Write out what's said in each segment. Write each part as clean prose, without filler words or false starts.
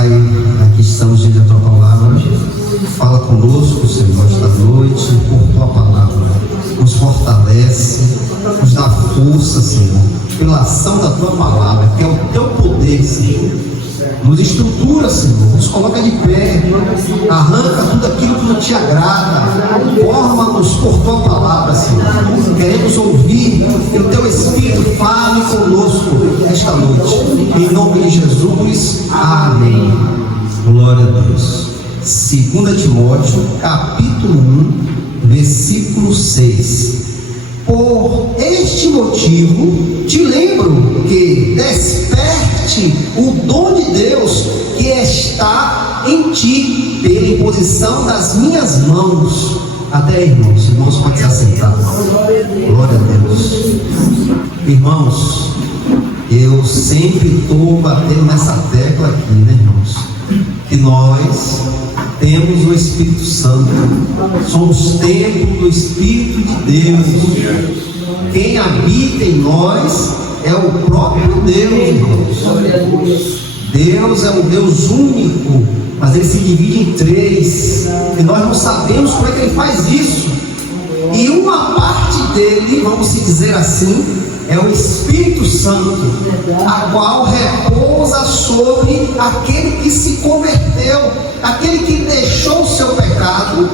Pai, aqui estamos diante da Tua palavra. Fala conosco, Senhor, esta noite, por Tua palavra. Nos fortalece, nos dá força, Senhor, pela ação da Tua palavra, que é o Teu poder, Senhor. Nos estrutura, Senhor, nos coloca de pé, arranca tudo aquilo que não te agrada, forma-nos por Tua palavra, Senhor. Queremos ouvir que o Teu Espírito fale conosco esta noite, em nome de Jesus, amém. Glória a Deus. 2 Timóteo, capítulo 1, versículo 6. Por este motivo, te lembro que desperte o dom de Deus que está em ti, pela imposição das minhas mãos. Até irmãos podem se assentar. Glória a Deus. Irmãos, eu sempre estou batendo nessa tecla aqui, né, irmãos? Que nós temos o Espírito Santo, somos templo do Espírito de Deus. Quem habita em nós é o próprio Deus, irmãos. Deus é um Deus único, mas Ele se divide em três, e nós não sabemos como é que Ele faz isso. E uma parte dele, vamos se dizer assim, é o Espírito Santo, a qual repousa sobre aquele que se converteu, aquele que deixou o seu pecado,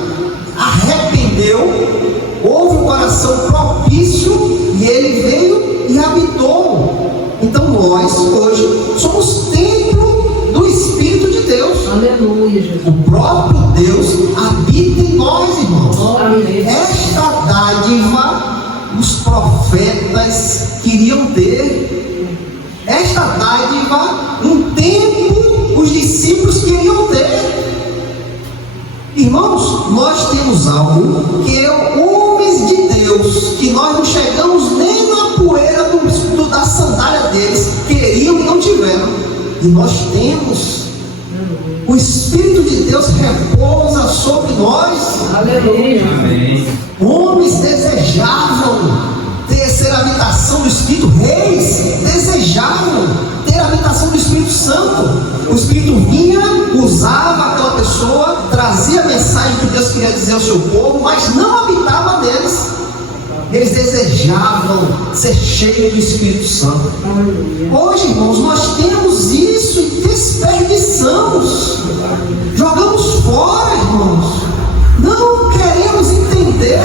arrependeu, houve um coração propício e ele veio e habitou. Então nós hoje somos templo do Espírito de Deus. Aleluia, Jesus. O próprio Deus habita em nós, irmãos. Esta dádiva os profetas queriam ter. Esta dádiva, um tempo, os discípulos queriam ter. Irmãos, nós temos algo que é homens de Deus, que nós não chegamos nem na poeira da sandália deles, queriam e não tiveram. E nós temos. O Espírito de Deus repousa sobre nós. Aleluia. Amém. Homens desejavam ser a habitação do Espírito, reis desejavam ter a habitação do Espírito Santo. O Espírito vinha, usava aquela pessoa, trazia a mensagem que Deus queria dizer ao seu povo, mas não habitava neles. Eles desejavam ser cheios do Espírito Santo. Hoje, irmãos, nós temos isso e desperdiçamos, jogamos fora, irmãos. Não queremos entender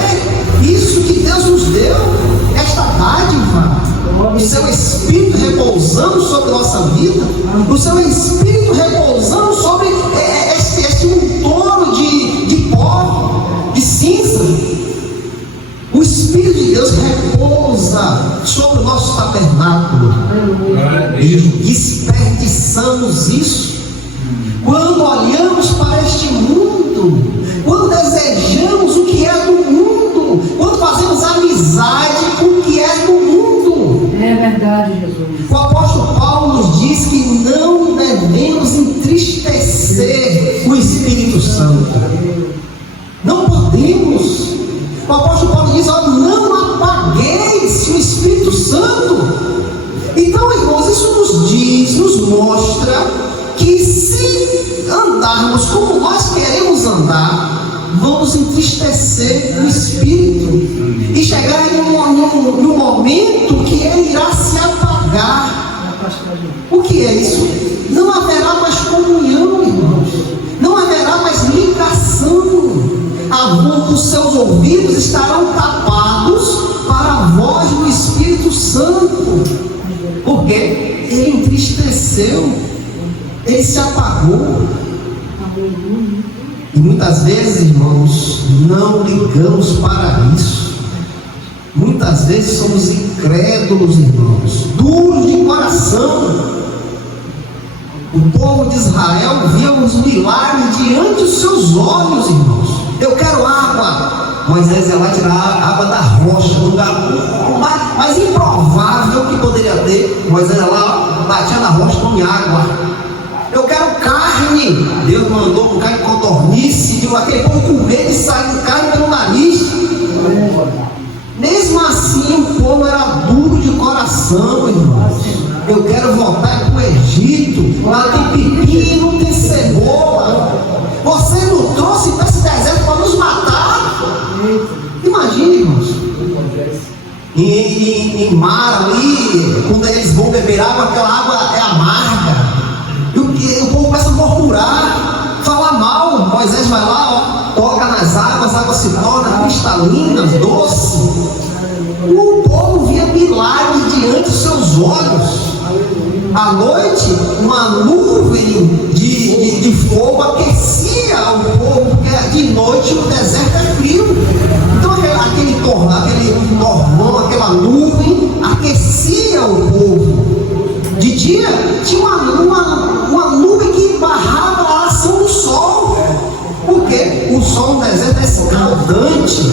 isso que Deus nos deu, esta dádiva, o seu Espírito repousando sobre a nossa vida, o seu Espírito repousando sobre esse untouro de pó, de cinza. O Espírito de Deus repousa sobre o nosso tabernáculo. E desperdiçamos isso quando olhamos para este mundo, quando desejamos o que é do mundo, quando fazemos amizade com o que é do mundo. É verdade, Jesus. O apóstolo Paulo nos diz que não devemos entristecer o Espírito Santo. Não podemos. O apóstolo Paulo diz: ó, não apagueis o Espírito Santo. Então, irmãos, isso nos diz, nos mostra que se andarmos como nós queremos andar, vamos entristecer o Espírito e chegar num momento que ele irá se apagar. O que é isso? Não haverá mais comunhão, irmãos. Não haverá mais ligação. Os seus ouvidos estarão tapados para a voz do Espírito Santo, porque ele entristeceu, ele se apagou. E muitas vezes, irmãos, não ligamos para isso. Muitas vezes somos incrédulos, irmãos, duros de coração. O povo de Israel via os milagres diante dos seus olhos, irmãos. Eu quero água. Moisés ia lá tirar a água da rocha, do lugar mais improvável que poderia ter. Moisés ia lá, batia na rocha, come água. Eu quero carne. Deus mandou com carne de codornice, e aquele povo com medo de sair carne pelo nariz. Mesmo assim, o povo era duro de coração, irmãos. Eu quero voltar para o Egito. Lá tem pepino, não tem em mar ali, quando eles vão beber água, aquela água é amarga. E o povo começa a murmurar, falar mal. Moisés vai lá, toca nas águas, a água se torna cristalina, doce. O povo via milagres diante dos seus olhos. À noite, uma nuvem de fogo aquecia o povo, porque de noite o deserto é frio. Então aquele torrão, aquela nuvem aquecia o povo. De dia tinha uma nuvem que barrava a ação do sol, porque o sol no deserto é escaldante.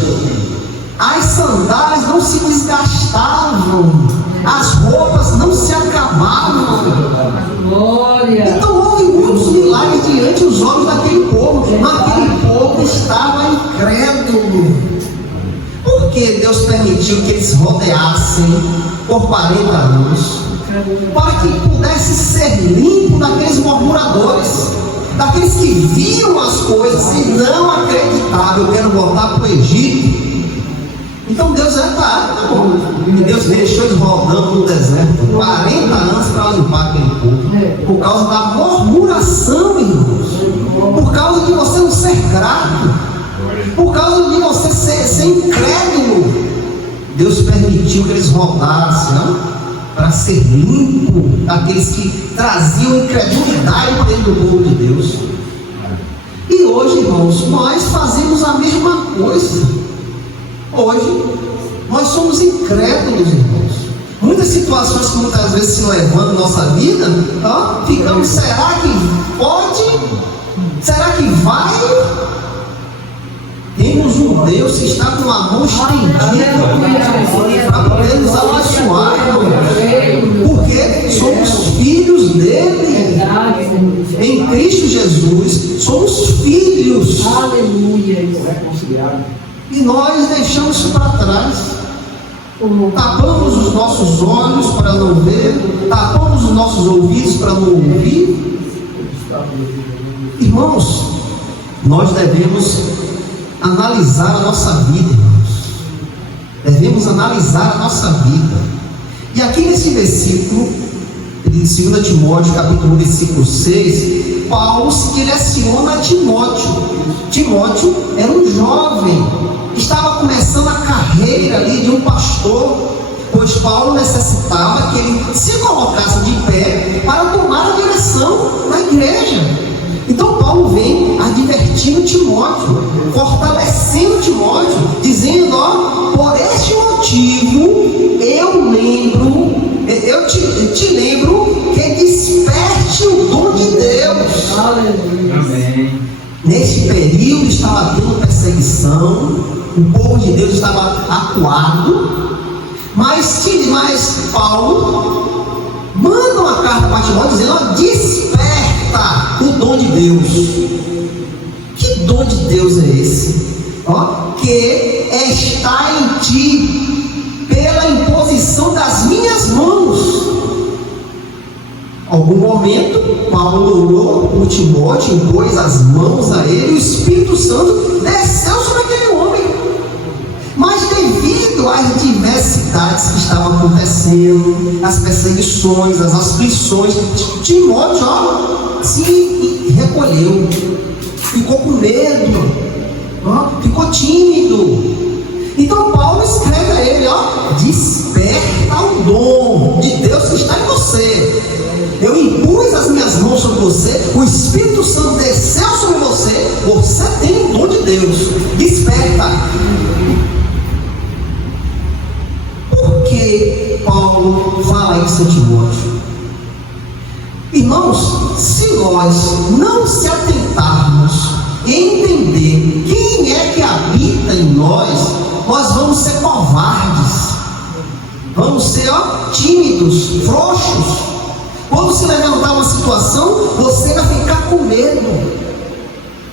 As sandálias não se desgastavam, as roupas não se acabavam. Glória. Então houve muitos milagres diante dos olhos daquele povo, mas aquele povo estava incrédulo. Por que Deus permitiu que eles rodeassem por 40 anos? Para que pudesse ser limpo daqueles murmuradores, daqueles que viam as coisas e não acreditavam. Eu quero voltar para o Egito. Então Deus e Deus deixou eles rodando no deserto 40 anos para limpar aquele povo, por causa da murmuração, irmãos, por causa de você não ser grato, por causa de você ser incrédulo. Deus permitiu que eles rodassem, para ser limpo daqueles que traziam incredulidade para dentro do povo de Deus. E hoje, irmãos, nós fazemos a mesma coisa. Hoje, nós somos incrédulos, irmãos. Muitas situações que muitas vezes se levantam na nossa vida, ficamos, será que pode? Será que vai? Temos um Deus que está com a mão estendida para poder nos abençoar, porque somos filhos dele. Em Cristo Jesus, somos filhos. Aleluia. E nós deixamos isso para trás. Tapamos os nossos olhos para não ver, tapamos os nossos ouvidos para não ouvir. Irmãos, nós devemos analisar a nossa vida, irmãos. Devemos analisar a nossa vida. E aqui nesse versículo, em 2 Timóteo, capítulo 1, versículo 6, Paulo se direciona a Timóteo. Timóteo era um jovem, estava começando a carreira ali de um pastor, pois Paulo necessitava que ele se colocasse de pé para tomar a direção na igreja. Então Paulo vem advertindo Timóteo, fortalecendo Timóteo, dizendo: por este motivo eu te lembro que desperte o dom de Deus. Aleluia. Neste período estava tendo perseguição, o povo de Deus estava acuado, mas Paulo manda uma carta para Timóteo dizendo: desperta o dom de Deus. Que dom de Deus é esse? Que está em ti pela imposição das minhas mãos. Algum momento, Paulo orou por Timóteo, impôs as mãos a ele, e o Espírito Santo desceu sobre aquele homem. Mas devido às adversidades que estavam acontecendo, as perseguições, as aflições, Timóteo se recolheu, ficou com medo, ficou tímido. Então Paulo escreve a ele: desperta o dom de Deus que está em você. Eu impus as minhas mãos sobre você, o Espírito Santo desceu sobre você, você tem o dom de Deus, desperta. Por que Paulo fala isso a Timóteo? Irmãos, se nós não se atentarmos em entender quem é que habita em nós vamos ser covardes, vamos ser tímidos, frouxos. Quando se levantar uma situação, você vai ficar com medo.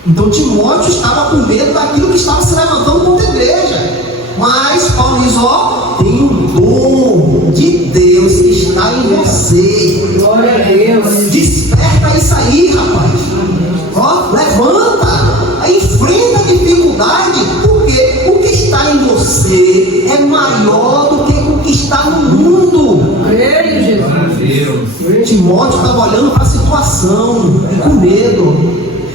Então Timóteo estava com medo daquilo que estava se levantando contra a igreja. Mas Paulo diz: tem um dom de Deus que está em você. Glória a Deus. Desperta isso aí, rapaz. Levanta, enfrenta a dificuldade, porque o que está em você é maior do que está no mundo. Creio, Jesus. Timóteo estava olhando para a situação, com medo.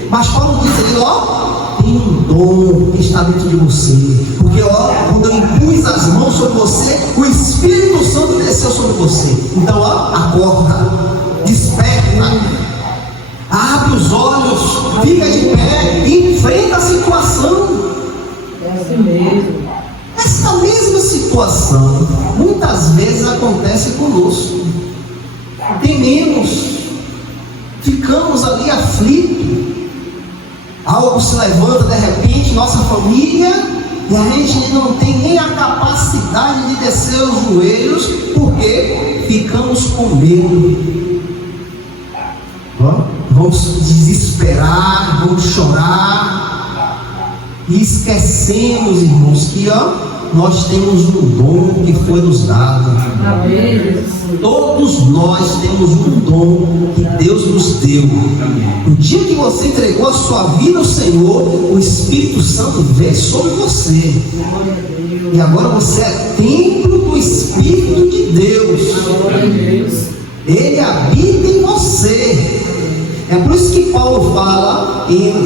Mas Paulo diz ali, ó, tem um dom que está dentro de você. Porque, ó, quando eu impus as mãos sobre você, o Espírito Santo desceu sobre você. Então, ó, acorda, desperta, abre os olhos, fica de pé, enfrenta a situação. É assim mesmo. Essa mesma situação muitas vezes acontece conosco. Tememos, ficamos ali aflitos. Algo se levanta de repente, nossa família, e a gente não tem nem a capacidade de descer os joelhos, porque ficamos com medo. Vamos desesperar, vamos chorar, e esquecemos, irmãos, que nós temos um dom que foi nos dado. Amém. Todos nós temos um dom que Deus nos deu. No dia que você entregou a sua vida ao Senhor, o Espírito Santo veio sobre você. E agora você é templo do Espírito de Deus. Ele habita em você. É por isso que Paulo fala em 1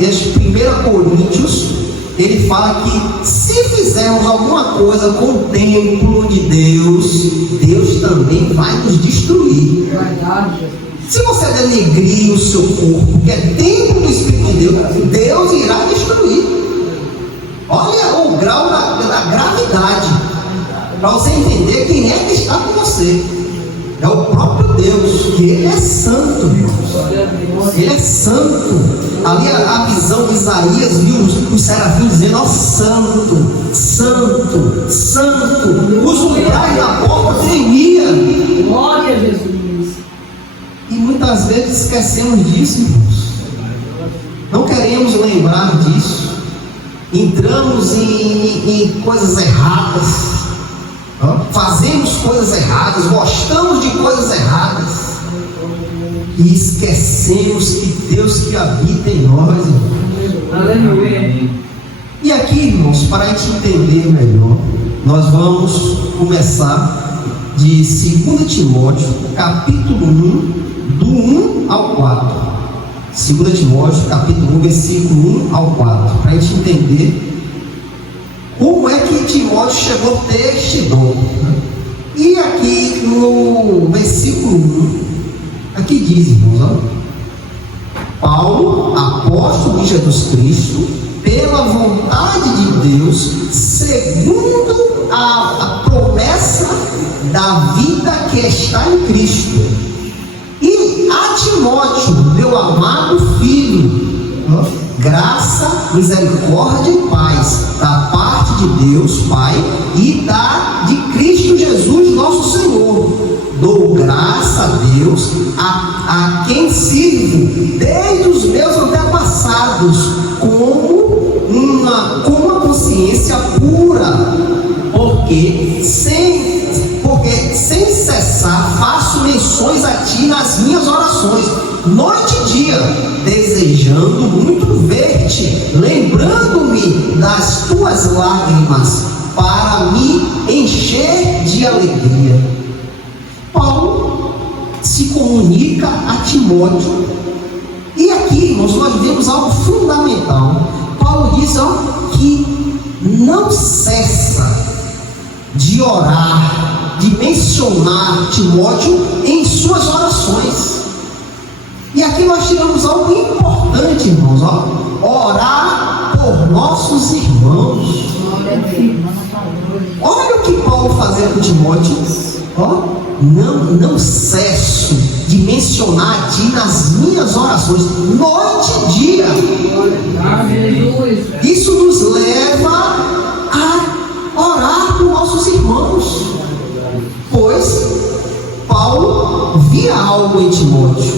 Coríntios, ele fala que se fizermos alguma coisa com o templo de Deus, Deus também vai nos destruir. Se você denegrir o seu corpo, que é templo do Espírito de Deus, Deus irá destruir. Olha o grau da gravidade, para você entender quem é que está com você. É o próprio Deus, que Ele é santo, irmãos. Ele é santo. Ali a visão de Isaías viu os serafins dizendo: ó, santo, santo, santo. Os umbrais da porta tremiam. Glória a Jesus. E muitas vezes esquecemos disso, irmãos. Não queremos lembrar disso. Entramos em coisas erradas. Fazemos coisas erradas, gostamos de coisas erradas e esquecemos que Deus que habita em nós, irmãos. Aleluia. E aqui, irmãos, para a gente entender melhor, nós vamos começar de 2 Timóteo, capítulo 1, do 1 ao 4. 2 Timóteo, capítulo 1, versículo 1 ao 4, para a gente entender como é que Timóteo chegou a ter este dom. E aqui no versículo 1, aqui diz, irmãos, Paulo, apóstolo de Jesus Cristo, pela vontade de Deus, segundo a promessa da vida que está em Cristo, e a Timóteo, meu amado filho, graça, misericórdia e paz da parte de Deus Pai e de Cristo Jesus nosso Senhor. Dou graça a Deus, a quem sirvo desde os meus antepassados, com uma consciência pura, porque sem cessar faço menções a Ti nas minhas orações, noite e dia, desejando muito ver-te, lembrando-me das Tuas lágrimas, para me encher de alegria. Paulo se comunica a Timóteo, e aqui, irmãos, nós vemos algo fundamental. Paulo diz que não cessa de orar, de mencionar Timóteo em suas orações. E aqui nós tiramos algo importante, irmãos, orar por nossos irmãos. Olha o que Paulo fazia com Timóteo. Não cesso de mencionar a Ti nas minhas orações, noite e dia. Isso nos leva a orar por nossos irmãos, pois Paulo via algo em Timóteo.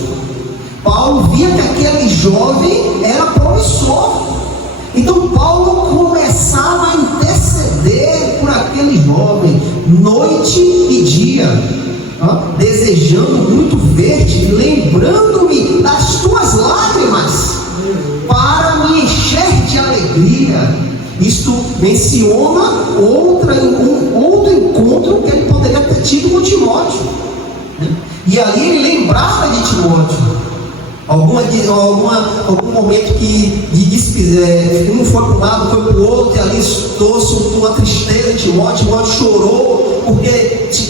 Paulo via que aquele jovem era promissor. Então Paulo começava a interceder por aquele jovem, noite e dia, desejando muito ver-te, lembrando-me das tuas lágrimas, para me encher de alegria. Isto menciona um outro encontro que ele poderia ter tido com Timóteo, né? E ali ele lembrava de Timóteo. Algum momento que um foi para um lado, foi para o outro, e ali trouxe uma tristeza em Timóteo. Timóteo chorou porque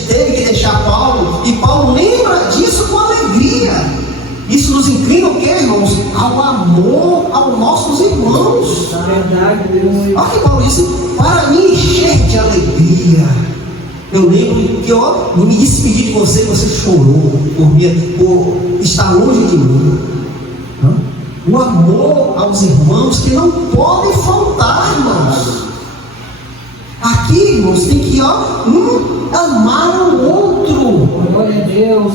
teve que deixar Paulo, e Paulo lembra disso com alegria. Isso nos inclina o quê, irmãos? Ao amor aos nossos irmãos. Na verdade, Deus. Olha que Paulo disse: para me encher de alegria. Eu lembro que eu me despedi de você, você chorou por estar longe de mim. O amor aos irmãos que não pode faltar, irmãos. Aqui, irmãos, tem que amar o outro. Glória a Deus.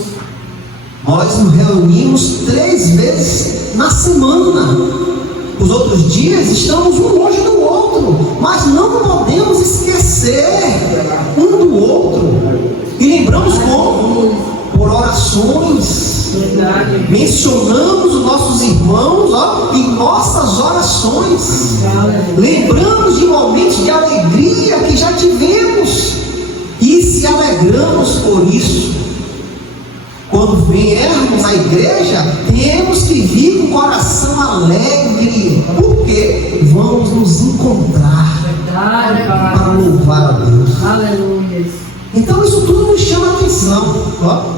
Nós nos reunimos 3 vezes na semana. Os outros dias estamos um longe do outro, mas não podemos esquecer um do outro. E lembramos como? Por orações. Verdade. Mencionamos os nossos irmãos em nossas orações. Lembramos de momentos de alegria que já tivemos e se alegramos por isso. Quando viermos à igreja, temos que vir com o coração alegre, porque vamos nos encontrar para louvar a Deus. Aleluia. Então isso tudo nos chama a atenção.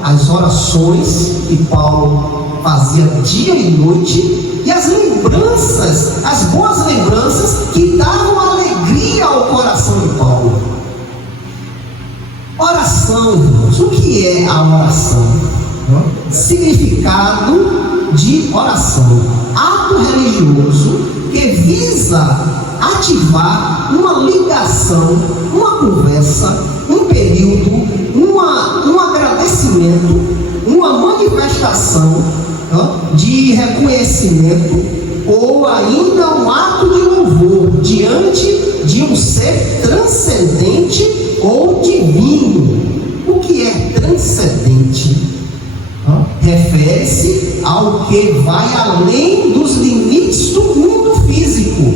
As orações que Paulo fazia dia e noite, e as lembranças, as boas lembranças que davam alegria ao coração de Paulo. Oração, irmãos. O que é a oração? Significado de oração: ato religioso que visa ativar uma ligação, uma conversa, um período, um agradecimento, uma manifestação de reconhecimento, ou ainda um ato de louvor diante de um ser transcendente ou divino. O que é transcendente? Refere-se ao que vai além dos limites do mundo físico,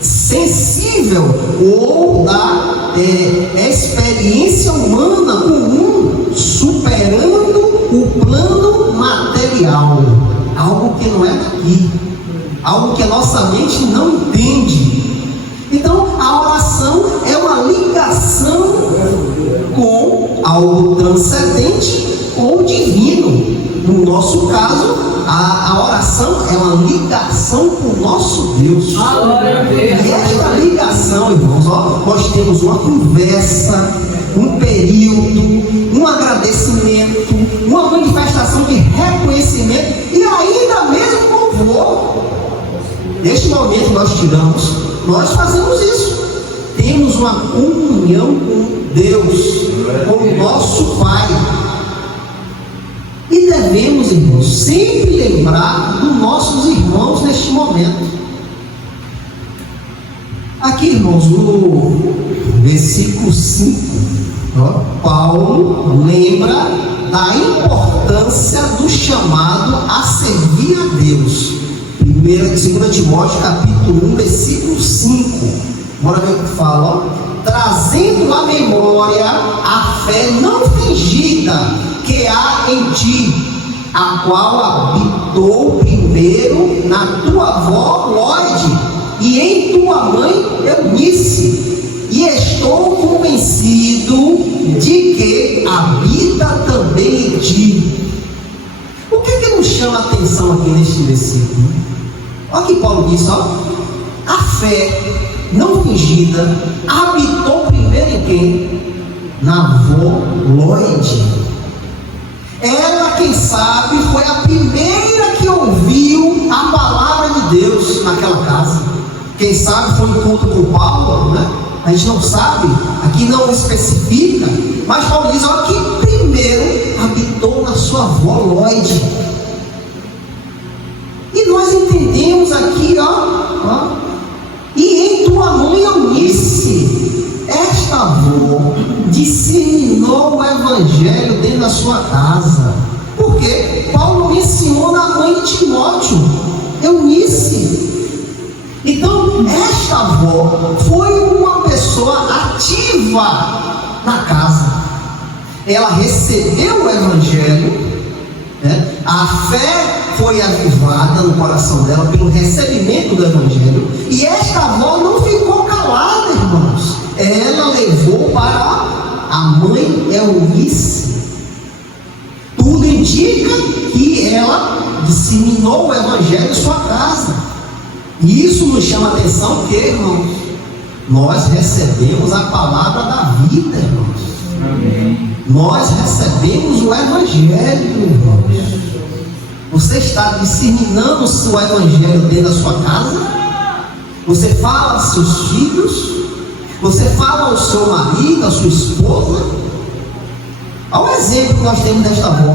sensível, ou da experiência humana comum, superando o plano material, algo que não é daqui, algo que a nossa mente não entende. Então a oração é uma ligação com algo transcendente ou divino. No nosso caso, a oração é uma ligação com o nosso Deus. E esta ligação, irmãos, nós temos uma conversa, um período, um agradecimento, uma manifestação de reconhecimento e ainda mesmo louvor. Neste momento nós tiramos, nós fazemos isso. Temos uma comunhão com Deus, com o nosso Pai. E devemos, irmãos, sempre lembrar dos nossos irmãos neste momento. Aqui, irmãos, no versículo 5, Paulo lembra da importância do chamado a servir a Deus. 2 Timóteo capítulo 1, versículo 5. Bora ver o que fala, trazendo à memória a fé não fingida que há em ti, a qual habitou primeiro na tua avó Lóide e em tua mãe Eunice, e estou convencido de que habita também em ti. O que nos chama a atenção aqui neste versículo? Olha o que Paulo diz, a fé não fingida habitou primeiro em quem? Na avó Lóide. Ela, quem sabe, foi a primeira que ouviu a palavra de Deus naquela casa. Quem sabe foi um encontro com Paulo, né? A gente não sabe, aqui não especifica, mas Paulo diz que primeiro habitou na sua avó Lóide. E nós entendemos aqui, e em tua mãe Eunice. Esta avó disseminou o evangelho dentro da sua casa. Porque Paulo mencionou na mãe de Timóteo, Eunice. Então, esta avó foi uma pessoa ativa na casa. ela recebeu o Evangelho, né? A fé foi avivada no coração dela pelo recebimento do Evangelho, e esta avó não ficou calada, irmãos. Ela levou para a mãe Eunice. Tudo indica que ela disseminou o Evangelho em sua casa. E isso nos chama a atenção porque, irmãos, nós recebemos a palavra da vida, irmãos. Amém. Nós recebemos o Evangelho, irmãos. Você está disseminando o seu Evangelho dentro da sua casa? Você fala aos seus filhos? Você fala ao seu marido, à sua esposa? Olha o exemplo que nós temos desta avó.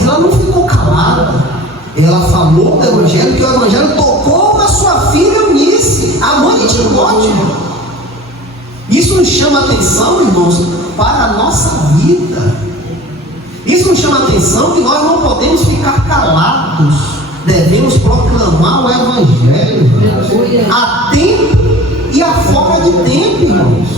Ela não ficou calada. Ela falou do Evangelho, que o Evangelho tocou na sua filha Eunice, a mãe de Timóteo. Isso nos chama a atenção, irmãos, para a nossa vida. Isso nos chama a atenção que nós não podemos ficar calados. Devemos proclamar o Evangelho, irmãos, a tempo e a fora de tempo, irmãos.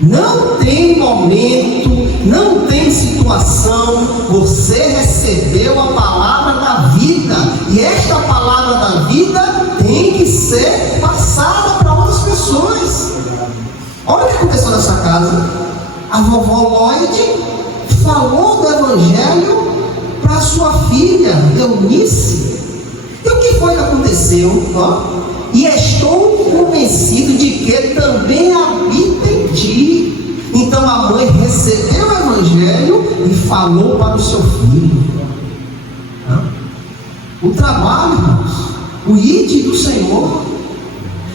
Não tem momento, não tem situação. Você recebeu a palavra da vida, e esta palavra da vida tem que ser passada para outras pessoas. Olha o que aconteceu nessa casa. A vovó Lloyd falou do Evangelho para sua filha Eunice. E o que foi que aconteceu? E estou convencido de que também habita em ti. Então a mãe recebeu o Evangelho e falou para o seu filho. O trabalho, irmãos, o ide do Senhor.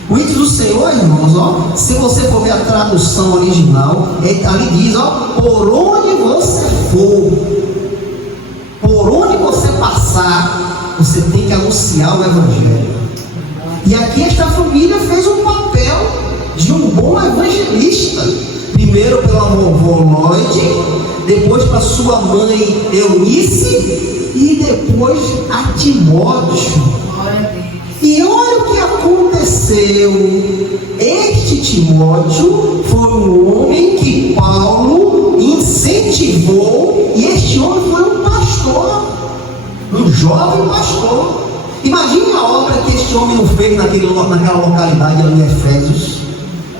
O ide do Senhor, irmãos, se você for ver a tradução original, ali diz, por onde você for, por onde você passar, você tem que anunciar o Evangelho. E aqui esta família fez um papel de um bom evangelista. Primeiro pela vovó Lloyd, depois para sua mãe Eunice e depois a Timóteo. E olha o que aconteceu. Este Timóteo foi um homem que Paulo incentivou, e este homem foi um pastor, um jovem pastor. Imagine a obra que este homem não fez naquela localidade ali em Efésios.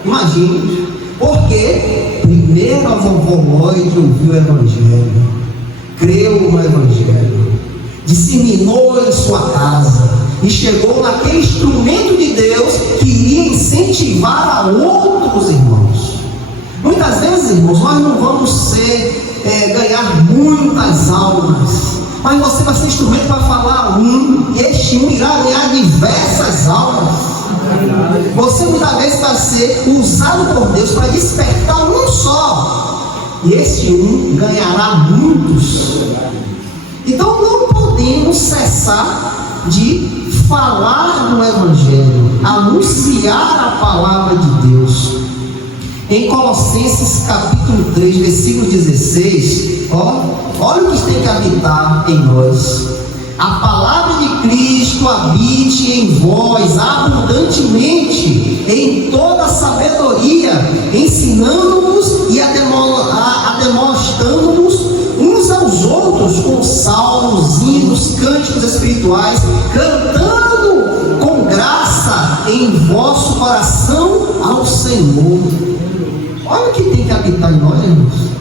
Imagine. Porque primeiro a vovó Lloyd ouviu o Evangelho, creu no Evangelho, disseminou em sua casa e chegou naquele instrumento de Deus que iria incentivar a outros irmãos. Muitas vezes, irmãos, nós não vamos ganhar muitas almas, mas você vai ser instrumento para falar e este irá ganhar diversas almas. Você muitas vezes vai ser usado por Deus para despertar um só, e este ganhará muitos. Então não podemos cessar de falar do Evangelho, anunciar a palavra de Deus. Em Colossenses capítulo 3, versículo 16, olha o que tem que habitar em nós. A palavra de Cristo habite em vós abundantemente, em toda sabedoria, ensinando-nos e ademostrando-nos uns aos outros com salmos, hinos, cânticos espirituais, cantando com graça em vosso coração ao Senhor. Olha o que tem que habitar em nós, irmãos.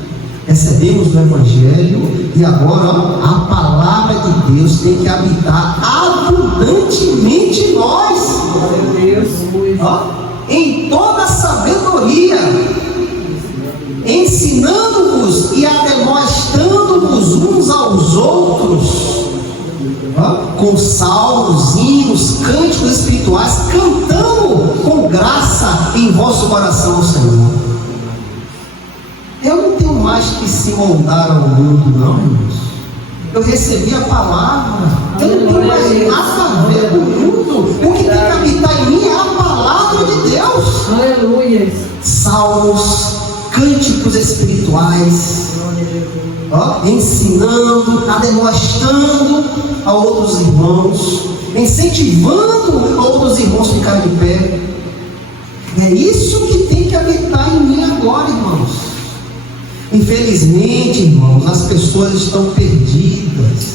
Recebemos o Evangelho e agora a palavra de Deus tem que habitar abundantemente em nós. Em toda sabedoria, ensinando-vos e ademostrando-vos uns aos outros, com salmos, hinos, cânticos espirituais, cantando com graça em vosso coração ao Senhor. Eu não tenho mais que se moldar ao mundo, não, irmãos. Eu recebi a palavra. Eu não tenho mais nada a ver com o mundo. O que tem que habitar em mim é a palavra de Deus. Aleluia. Salmos, cânticos espirituais, ensinando, ademostrando a outros irmãos, incentivando a outros irmãos a ficarem de pé. É isso que tem que habitar em mim agora, irmãos. Infelizmente, irmãos, as pessoas estão perdidas.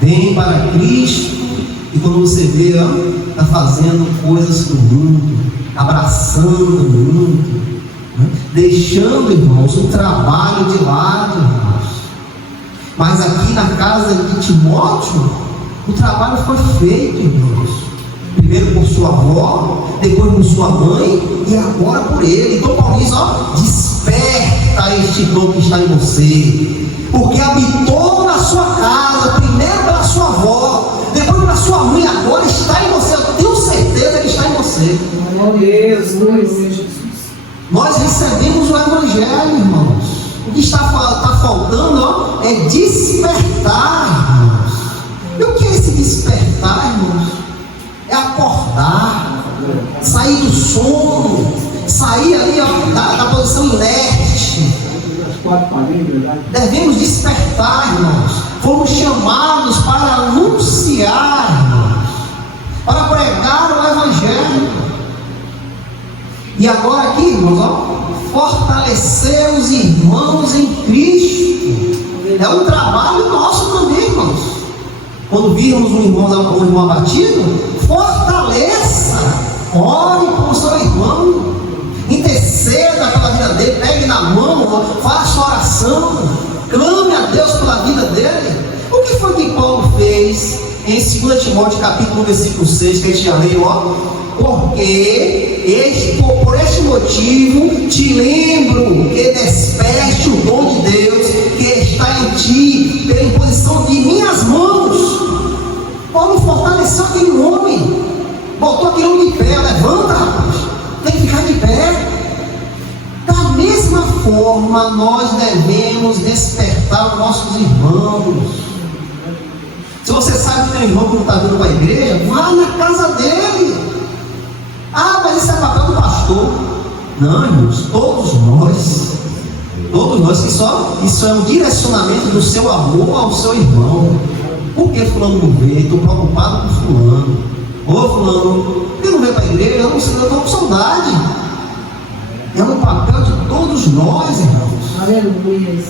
Vem para Cristo e quando você vê, está fazendo coisas do mundo, abraçando o mundo, né? Deixando, irmãos, o trabalho de lado, irmãos. Mas aqui na casa de Timóteo, o trabalho foi feito, irmãos. Primeiro por sua avó, depois por sua mãe e agora por ele. Então Paulo diz, desperta este dom que está em você, porque habitou na sua casa, primeiro pela sua avó, depois pela sua mãe, agora está em você. Eu tenho certeza que está em você. Nós recebemos o Evangelho, irmãos. O que está faltando é despertar, irmãos. E o que é esse despertar, irmãos? É acordar, sair do sono, sair ali da posição inerte. Devemos despertar, irmãos. Fomos chamados para anunciar, irmãos, para pregar o Evangelho. E agora aqui, irmãos, fortalecer os irmãos em Cristo. É um trabalho nosso também, irmãos. Quando virmos um irmão abatido, fortaleça, ore por seu irmão, interceda pela vida dele, pegue na mão, faça oração, clame a Deus pela vida dele. O que foi que Paulo fez em 2 Timóteo capítulo 1, versículo 6, que a gente já leu, porque por este motivo te lembro que desperte o dom de Deus que está em ti pela imposição de minhas mãos. Paulo fortaleceu aquele homem, botou aquele homem de pé. Levanta, rapaz, tem que ficar de pé. Da mesma forma, nós devemos despertar os nossos irmãos. Se você sabe que tem um irmão que não está vindo para a igreja, vá na casa dele. Mas isso é papel do pastor. Não, irmãos, todos nós que isso é um direcionamento do seu amor ao seu irmão. Por que fulano não veio? Estou preocupado com fulano. Ô fulano, eu não veio para a igreja, eu estou com saudade. É um papel de todos nós, irmãos. Aleluia.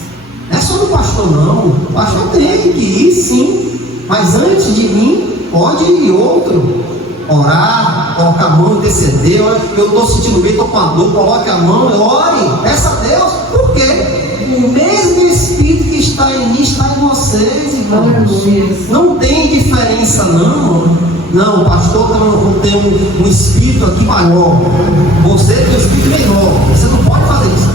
Não é só do pastor, não. O pastor tem que ir, sim. Mas antes de mim, pode ir outro. Orar, colocar a mão, interceder. Eu estou sentindo bem, estou com a dor, coloque a mão, ore, peça a Deus. Por quê? O mesmo Espírito que está em mim está em vocês, irmãos. Não tem diferença, não. Não, o pastor tem um espírito aqui maior. Você tem um espírito menor. Você não pode fazer isso.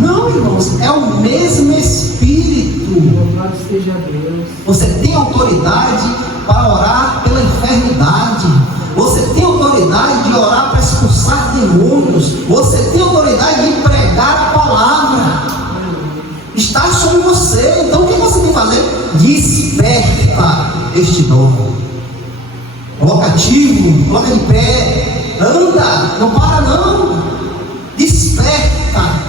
Não, irmãos, é o mesmo Espírito. Louvado seja Deus. Você tem autoridade para orar pela enfermidade. Você tem autoridade de orar para expulsar demônios. Você tem autoridade de pregar a palavra. Está sobre você. Então o que você tem que fazer? Desperta este dom. Coloca ativo, coloca de pé, anda, não para não. Desperta.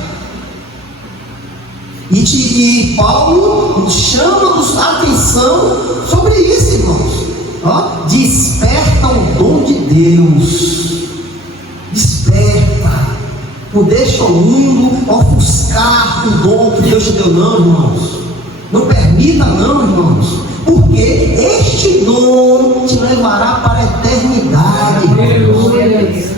E Paulo chama-nos a atenção sobre isso, irmãos. Desperta o dom de Deus. Desperta. Não deixa o mundo ofuscar o dom que Deus te deu, não, irmãos. Não permita, não, irmãos. Porque este dom te levará para a eternidade.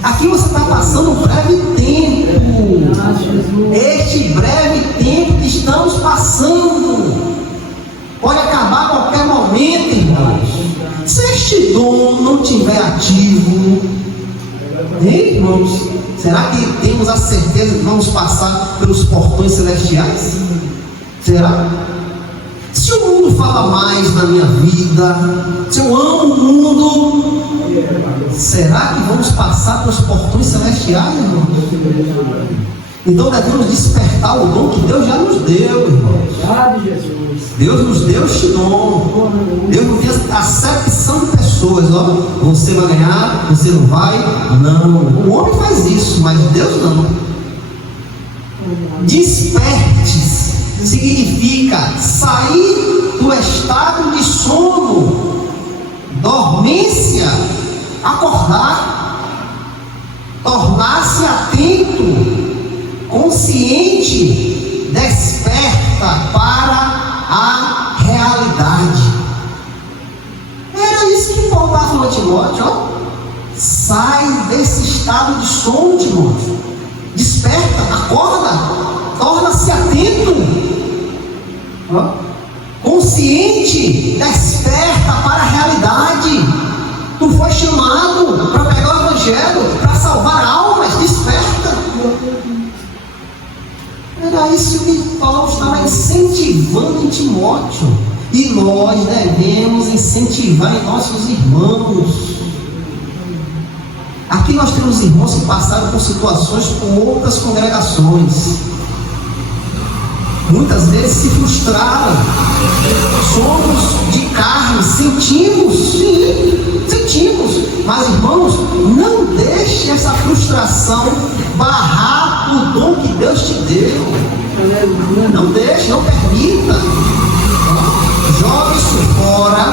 Aqui você está passando um breve tempo. Este breve tempo que estamos passando pode acabar a qualquer momento, irmãos. Se este dom não estiver ativo, irmãos, será que temos a certeza que vamos passar pelos portões celestiais? Será? Se o mundo fala mais na minha vida, se eu amo o mundo, será que vamos passar pelos portões celestiais, irmãos? Então devemos despertar o dom que Deus já nos deu, irmãos. Deus nos deu este dom. Deus nos deu a acepção de pessoas. Você vai ganhar, você não vai. Não, o homem faz isso, mas Deus não. Desperte-se significa sair do estado de sono, dormência, acordar, tornar-se atento, consciente, desperta para a realidade. Era isso que Paulo estava falando a Timóteo, ó. Sai desse estado de sono, Timóteo. Desperta, acorda, torna-se atento. Ó. Consciente, desperta para a realidade. Tu foi chamado para pegar o evangelho, para salvar almas, desperta. Era isso que Paulo estava incentivando em Timóteo. E nós devemos incentivar em nossos irmãos. Aqui nós temos irmãos que passaram por situações com outras congregações. Muitas vezes se frustraram. Somos de carne, sentimos, sim, sentimos. Mas irmãos, não deixe essa frustração barrar o dom que Deus te deu. Não deixe, não permita. Jogue isso fora,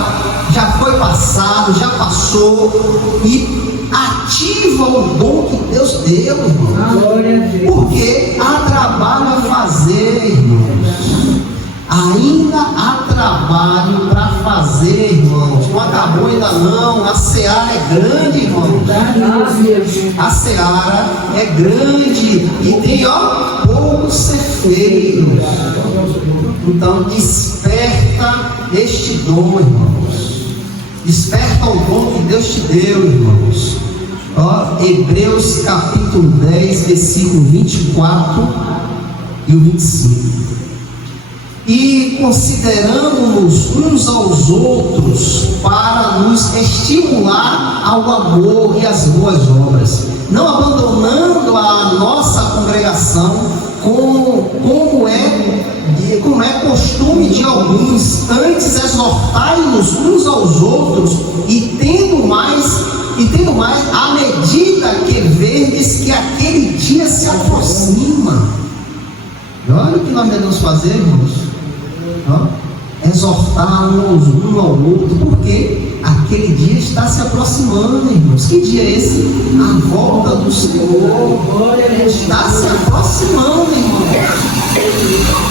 já foi passado, já passou, e ativa o dom que Deus deu, irmão. Porque há trabalho a fazer, irmãos. Ainda há trabalho para fazer, irmãos. Não acabou ainda não. A seara é grande, irmãos. A seara é grande e tem, poucos ceifeiros. Então desperta este dom, irmãos. Desperta o dom que Deus te deu, irmãos. Hebreus capítulo 10, versículo 24 e o 25. E consideramos-nos uns aos outros para nos estimular ao amor e às boas obras, não abandonando a nossa congregação, como é costume de alguns, antes exortai-nos uns aos outros, e tendo mais, à medida que verdes que aquele dia se aproxima. E olha o que nós devemos fazer, irmãos. Exortar-nos um ao outro, porque aquele dia está se aproximando, irmãos. Que dia é esse? A volta do Senhor está se aproximando, irmãos.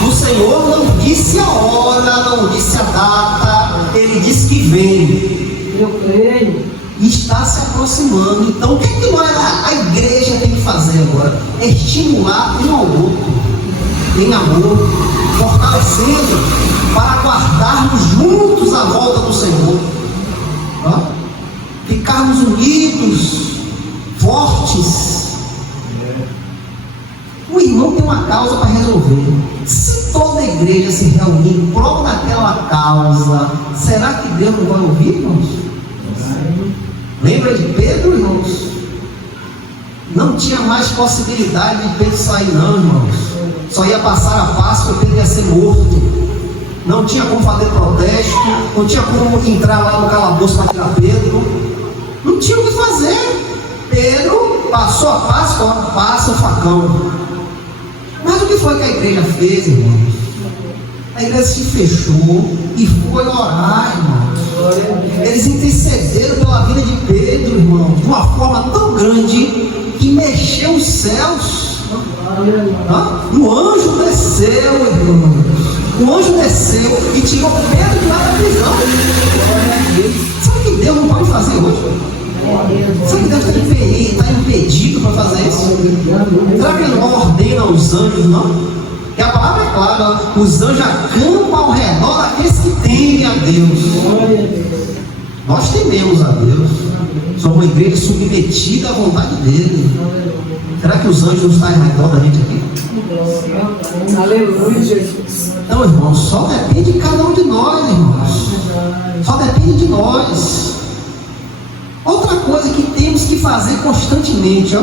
O Senhor não disse a hora, não disse a data, Ele disse que vem. Eu creio. Está se aproximando. Então o que a igreja tem que fazer agora? É estimular um ao outro em amor, fortalecendo para guardarmos juntos a volta do Senhor. Ficarmos unidos, fortes. O irmão tem uma causa para resolver. Se toda a igreja se reunir em prol daquela causa, será que Deus não vai ouvir, irmãos? Lembra de Pedro, irmãos? Não tinha mais possibilidade de Pedro sair, não, irmãos. Só ia passar a Páscoa e Pedro ia ser morto. Não tinha como fazer protesto, não tinha como entrar lá no calabouço para tirar Pedro. Não tinha o que fazer. Pedro passou a Páscoa, passa o facão. Mas o que foi que a igreja fez, irmãos? A igreja se fechou e foi orar, irmãos. Eles intercederam pela vida de Pedro, irmão, de uma forma tão grande que mexeu os céus. O anjo desceu, irmãos. O anjo desceu e tirou Pedro de lá da prisão. Sabe o que Deus não pode fazer hoje? Sabe que Deus está impedido para fazer isso? Será que Ele não ordena os anjos, não? Que a palavra é clara, os anjos acampam ao redor daqueles que temem a Deus. Nós tememos a Deus. Somos uma igreja submetida à vontade dele. Será que os anjos não estão ao redor da gente aqui? Aleluia, Jesus. Então, irmãos, só depende de cada um de nós, irmãos. Só depende de nós. Outra coisa que temos que fazer constantemente,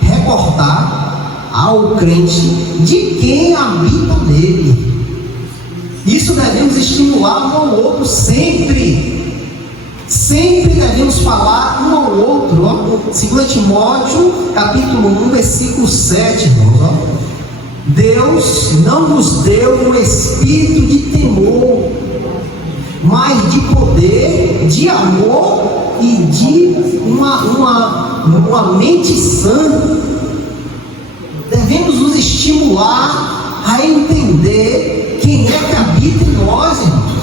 recordar ao crente de quem habita nele. Isso devemos estimular um ao outro sempre. Sempre devemos falar um ao outro. 2 Timóteo capítulo 1, versículo 7, irmãos. Deus não nos deu um espírito de temor, mas de poder, de amor e de uma mente sã. devemos nos estimular a entender quem é que habita em nós, irmãos.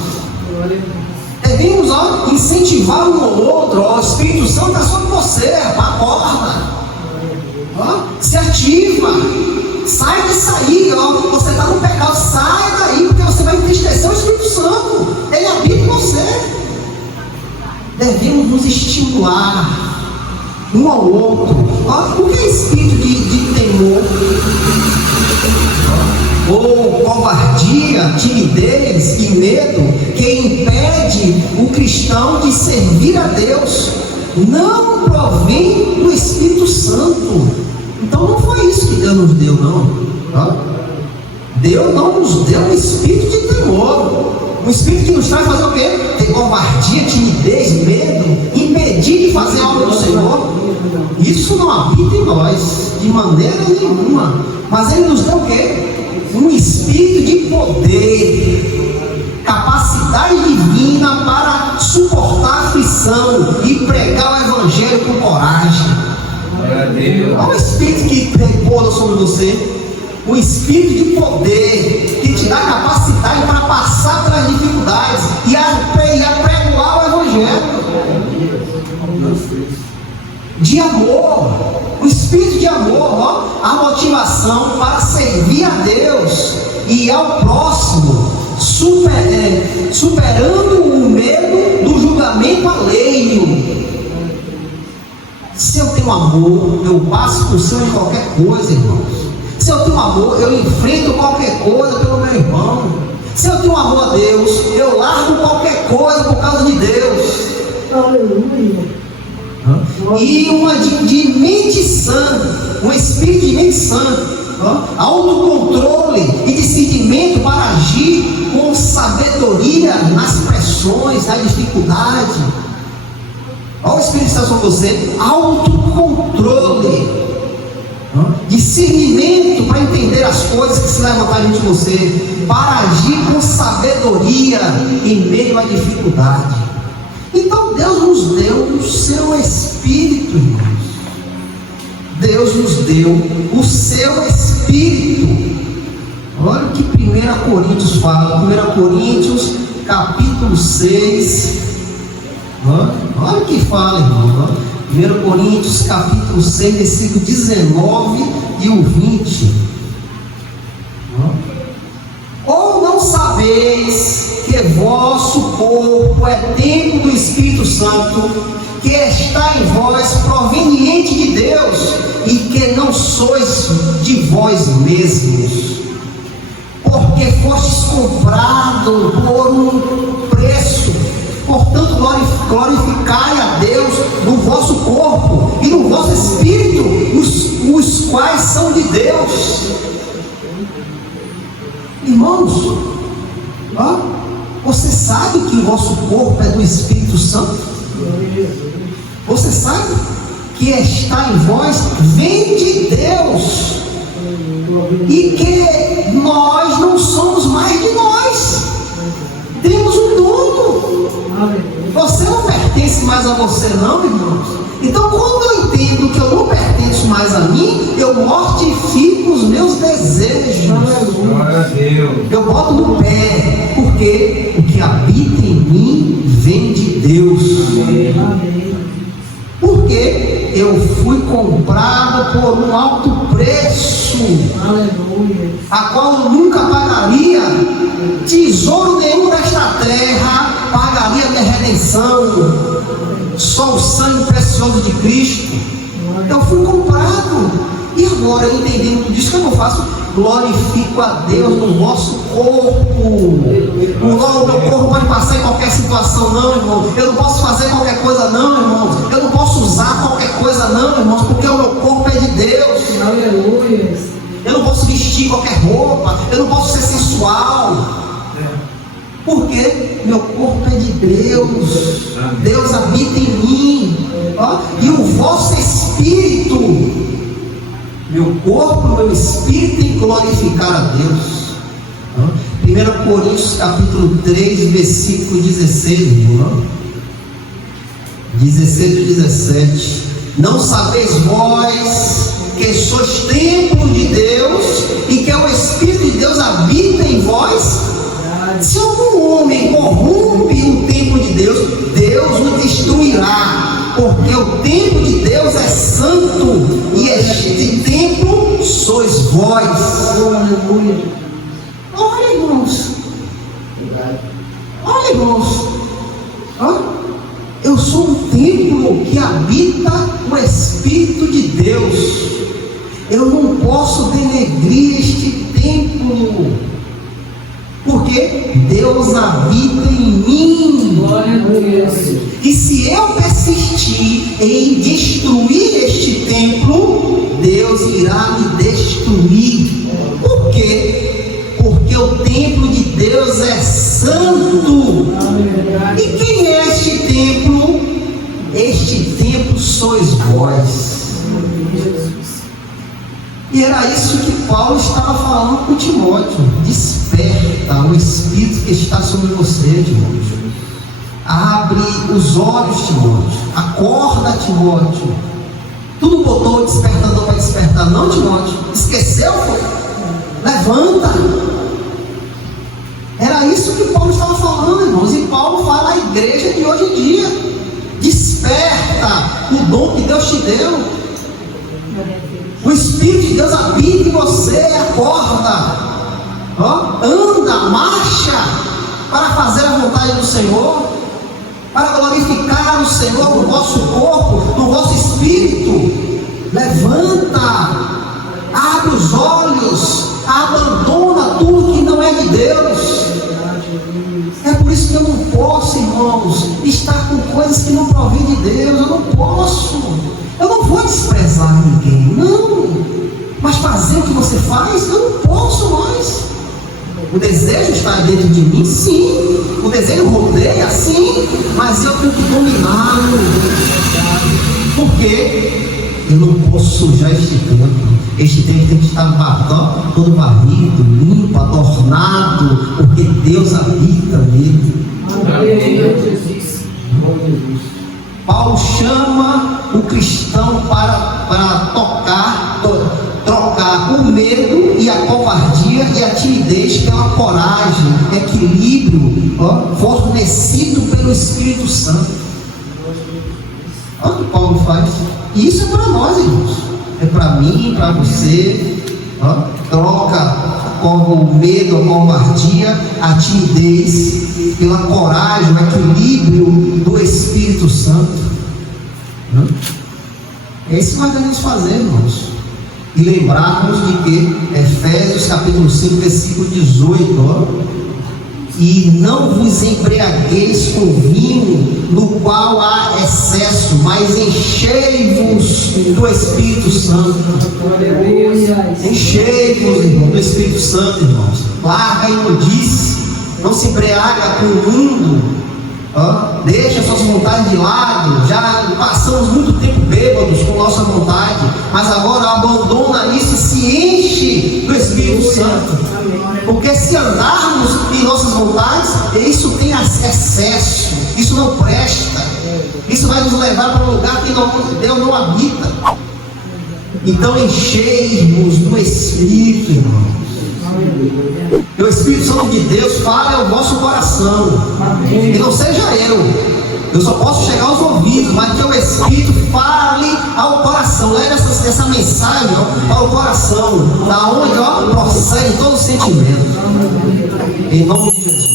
Devemos incentivar um ao outro. O Espírito Santo está sobre você, acorda, se ativa, sai disso aí, você está no pecado, sai daí, porque você vai entristecer o Espírito Santo, ele habita em você. Devemos nos estimular um ao outro. O que é espírito de temor, ou covardia, timidez e medo que impede o cristão de servir a Deus? Não provém do Espírito Santo. Então não foi isso que Deus nos deu, não. Deus não nos deu um espírito de temor, um espírito que nos traz fazer o quê? Ter covardia, timidez, medo, impedir de fazer algo do Senhor. Isso não habita em nós de maneira nenhuma. Mas Ele nos deu o quê? Um espírito de poder, capacidade divina para suportar a aflição e pregar o Evangelho com coragem. Olha o espírito que repousa sobre você. Um espírito de poder que te dá capacidade para passar pelas dificuldades e apregoar o Evangelho. De amor, o espírito de amor, a motivação para servir a Deus e ao próximo, superando o medo do julgamento alheio. Se eu tenho amor, eu passo por cima de qualquer coisa, irmãos. Se eu tenho amor, eu enfrento qualquer coisa pelo meu irmão. Se eu tenho amor a Deus, eu largo qualquer coisa por causa de Deus. Aleluia. E uma de mente sã, um espírito de mente sã, autocontrole e discernimento para agir com sabedoria nas pressões, na dificuldade. Olha o Espírito Santo sobre você. Autocontrole, discernimento para entender as coisas que se levantarem diante de você, para agir com sabedoria em meio à dificuldade. Então Deus nos deu o seu Espírito, irmãos. Deus nos deu o seu Espírito. Olha o que 1 Coríntios fala. 1 Coríntios capítulo 6. Olha o que fala, irmão. 1 Coríntios capítulo 6, versículo 19 e o 20. Ou não sabeis que vosso corpo é templo do Espírito Santo, que está em vós, proveniente de Deus, e que não sois de vós mesmos, porque fostes comprado por um preço. Portanto, glorificai a Deus no vosso corpo e no vosso espírito, os quais são de Deus. Irmãos, você sabe que o vosso corpo é do Espírito Santo? Você sabe que está em vós, vem de Deus, e que nós não somos mais de nós, temos um dono. Você não pertence mais a você, não, irmãos. Então, quando eu entendo que eu não pertenço mais a mim, eu mortifico os meus desejos. Eu boto no pé, porque o que habita em mim vem de Deus. Porque eu fui comprado por um alto preço, a qual eu nunca pagaria. Tesouro nenhum desta terra pagaria minha redenção. Só o sangue precioso de Cristo. Eu fui comprado. E agora, entendendo tudo isso, o que eu faço? Glorifico a Deus no vosso corpo. O meu corpo pode passar em qualquer situação, não, irmão. Eu não posso fazer qualquer coisa, não, irmãos. Eu não posso usar qualquer coisa, não, irmãos, porque o meu corpo é de Deus. Aleluia. Eu não posso vestir qualquer roupa. Eu não posso ser sensual. Porque meu corpo é de Deus. Deus habita em mim. E o vosso espírito, meu corpo, meu espírito tem que glorificar a Deus. 1 Coríntios capítulo 3, versículo 16, irmão. 16 e 17. Não sabeis vós que sois templo de Deus e que o Espírito de Deus habita em vós. Se algum homem corrompe o templo de Deus, Deus o destruirá, porque o templo de Deus é santo e este templo sois vós. Olha, irmãos. Olha, irmãos. Eu sou um templo que habita o Espírito de Deus. Eu não posso denegrir este templo, porque Deus habita em mim. Glória a Deus. E se eu persistir em destruir este templo, Deus irá me destruir. Por quê? Porque o templo de Deus é santo. E quem é este templo? Este templo sois vós. E era isso que Paulo estava falando com Timóteo. Desperta o Espírito que está sobre você, Timóteo. Abre os olhos, Timóteo. Acorda, Timóteo. Tu não botou o despertador para despertar, não, Timóteo? Esqueceu? Levanta. Era isso que Paulo estava falando, irmãos. E Paulo fala à igreja de hoje em dia. Desperta o dom que Deus te deu. O Espírito de Deus habita em você. Acorda. Anda, marcha para fazer a vontade do Senhor, para glorificar o Senhor no vosso corpo, no vosso espírito. Levanta, abre os olhos, abandona tudo que não é de Deus. É por isso que eu não posso, irmãos, estar com coisas que não provêm de Deus. Eu não posso. Eu não vou desprezar ninguém, não. Mas fazer o que você faz, eu não posso mais. O desejo está dentro de mim, sim. O desejo rodeia, sim. Mas eu tenho que dominá-lo. Por quê? Eu não posso sujar este templo. Este templo tem que estar todo varrido, limpo, adornado, porque Deus habita nele. Paulo chama o cristão para trocar o medo e a covardia e a timidez pela coragem, equilíbrio, fornecido pelo Espírito Santo. Olha o que Paulo faz. E isso é para nós, irmãos. É para mim, para você. Troca o medo, a covardia, a timidez pela coragem, o equilíbrio do Espírito Santo. É isso que nós devemos fazer, irmãos. E lembrarmos de que Efésios capítulo 5, versículo 18, e não vos embriagueis com vinho, no qual há excesso, mas enchei-vos do Espírito Santo. Enchei-vos, irmão, do Espírito Santo, irmãos. Larga a imundície, não se embriaga com o mundo. Deixa suas vontades de lado. Já passamos muito tempo bêbados com nossa vontade, mas agora abandona isso e se enche do Espírito Santo. Porque se andarmos em nossas vontades, isso tem excesso, isso não presta, isso vai nos levar para um lugar que Deus não habita. Então enchei-vos do Espírito, irmãos. Que o Espírito Santo de Deus fale ao vosso coração. E não seja eu só posso chegar aos ouvidos, mas que o Espírito fale ao coração. Leve essa mensagem ao coração, da onde procede todo o sentimento. Em nome de Jesus.